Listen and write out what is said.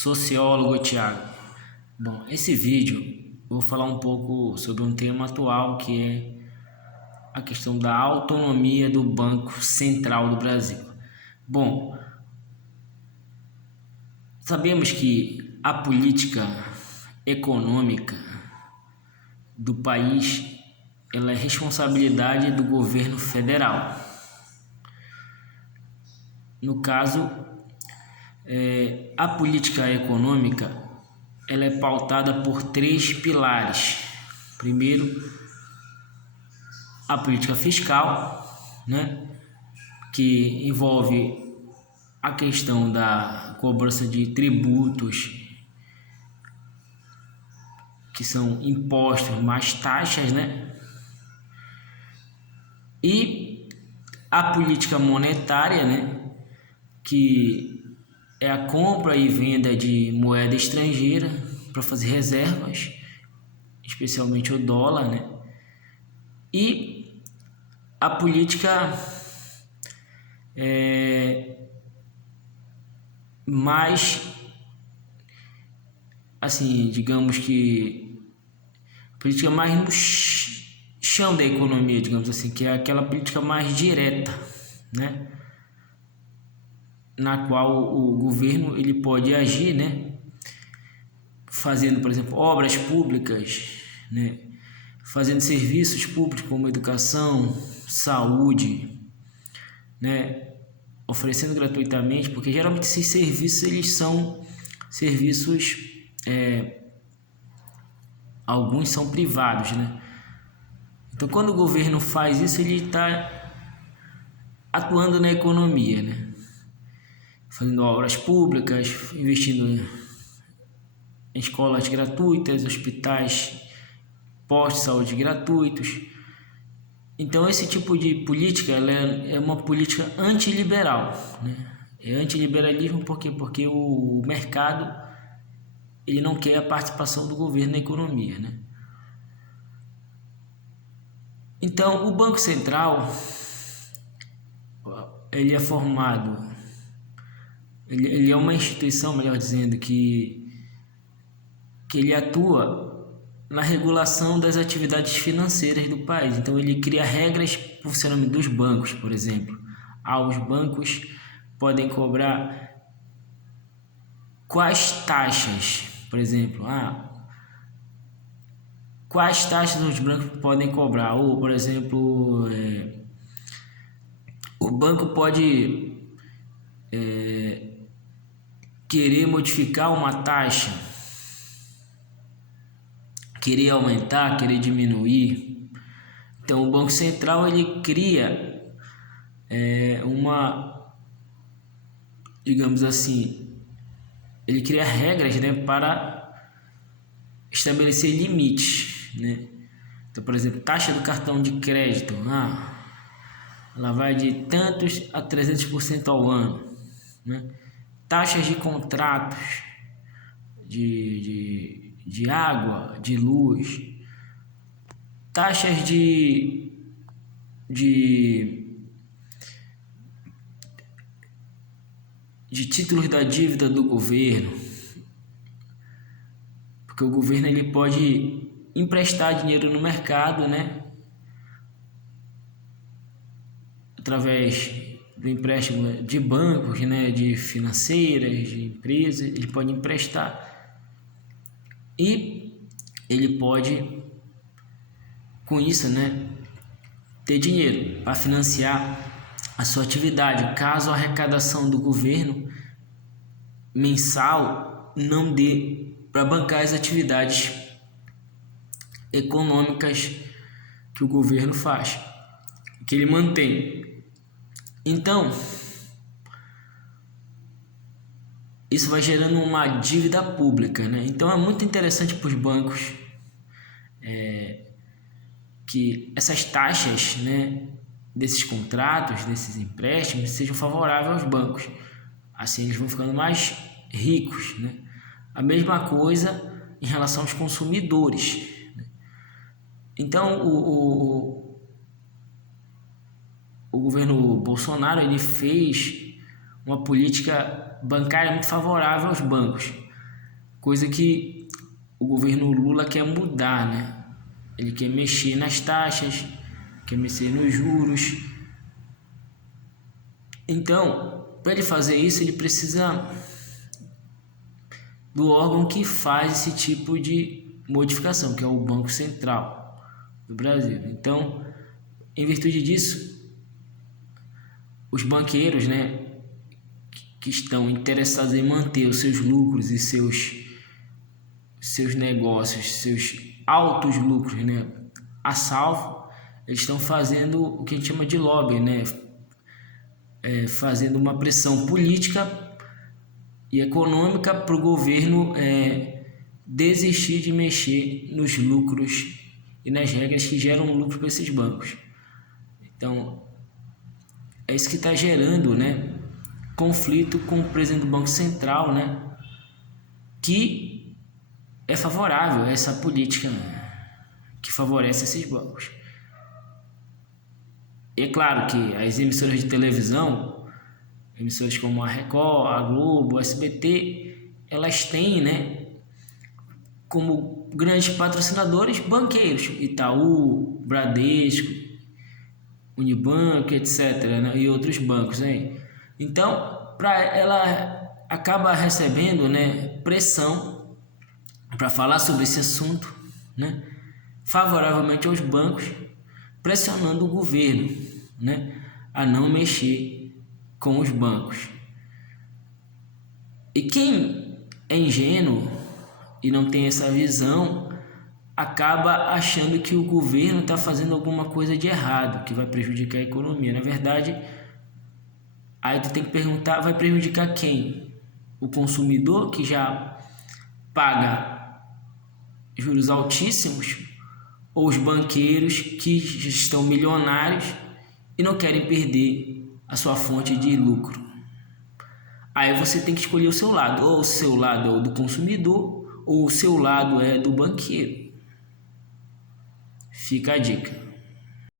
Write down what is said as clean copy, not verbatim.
Sociólogo Thiago. Bom, esse vídeo eu vou falar um pouco sobre um tema atual que é a questão da autonomia do Banco Central do Brasil. Bom, sabemos que a política econômica do país ela é responsabilidade do governo federal. No caso, a política econômica ela é pautada por três pilares. Primeiro, a política fiscal, que envolve a questão da cobrança de tributos, que são impostos mais taxas, E a política monetária, que é a compra e venda de moeda estrangeira para fazer reservas, especialmente o dólar, E a política mais, assim, digamos que política mais no chão da economia, digamos assim, que é aquela política mais direta, na qual o governo ele pode agir, fazendo, por exemplo, obras públicas, fazendo serviços públicos como educação, saúde, oferecendo gratuitamente, porque geralmente esses serviços eles são serviços, alguns são privados, Então, quando o governo faz isso, ele está atuando na economia, fazendo obras públicas, investindo em escolas gratuitas, hospitais, postos de saúde gratuitos. Então, esse tipo de política ela é uma política antiliberal, É antiliberalismo por quê? Porque o mercado ele não quer a participação do governo na economia, Então, o Banco Central ele é formado, ele é uma instituição, melhor dizendo, que ele atua na regulação das atividades financeiras do país. Então, ele cria regras para o funcionamento dos bancos, por exemplo. Os bancos podem cobrar quais taxas, por exemplo, quais taxas os bancos podem cobrar, ou, por exemplo, o banco pode querer modificar uma taxa, querer aumentar, querer diminuir. Então, o Banco Central ele cria digamos assim, ele cria regras, para estabelecer limites, Então, por exemplo, taxa do cartão de crédito, ela vai de tantos a 300% ao ano, Taxas de contratos de água, de luz, taxas de títulos da dívida do governo, porque o governo ele pode emprestar dinheiro no mercado, através do empréstimo de bancos, de financeiras, de empresas, ele pode emprestar e ele pode, com isso, ter dinheiro para financiar a sua atividade, caso a arrecadação do governo mensal não dê para bancar as atividades econômicas que o governo faz, que ele mantém. Então, isso vai gerando uma dívida pública, Então, é muito interessante para os bancos que essas taxas, desses contratos, desses empréstimos, sejam favoráveis aos bancos. Assim, eles vão ficando mais ricos, A mesma coisa em relação aos consumidores, Então, o governo Bolsonaro ele fez uma política bancária muito favorável aos bancos. coisa que o governo Lula quer mudar, né? Ele quer mexer nas taxas, quer mexer nos juros. Então, para ele fazer isso, ele precisa do órgão que faz esse tipo de modificação, que é o Banco Central do Brasil. Então, em virtude disso, os banqueiros, né, que estão interessados em manter os seus lucros e seus negócios, seus altos lucros, né, a salvo, eles estão fazendo o que a gente chama de lobby, né, fazendo uma pressão política e econômica para o governo desistir de mexer nos lucros e nas regras que geram lucro para esses bancos. Então, é isso que está gerando, né, conflito com o presidente do Banco Central, né, que é favorável a essa política que favorece esses bancos. E é claro que as emissoras de televisão, emissoras como a Record, a Globo, a SBT, elas têm, né, como grandes patrocinadores banqueiros, Itaú, Bradesco, Unibanco, etc., né, e outros bancos, né? Então, ela acaba recebendo, né, pressão para falar sobre esse assunto, né, favoravelmente aos bancos, pressionando o governo, né, a não mexer com os bancos. E quem é ingênuo e não tem essa visão acaba achando que o governo está fazendo alguma coisa de errado, que vai prejudicar a economia. Na verdade, aí tu tem que perguntar, vai prejudicar quem? O consumidor, que já paga juros altíssimos, ou os banqueiros que estão milionários e não querem perder a sua fonte de lucro? Aí você tem que escolher o seu lado, ou o seu lado é o do consumidor, ou o seu lado é do banqueiro. Fica a dica.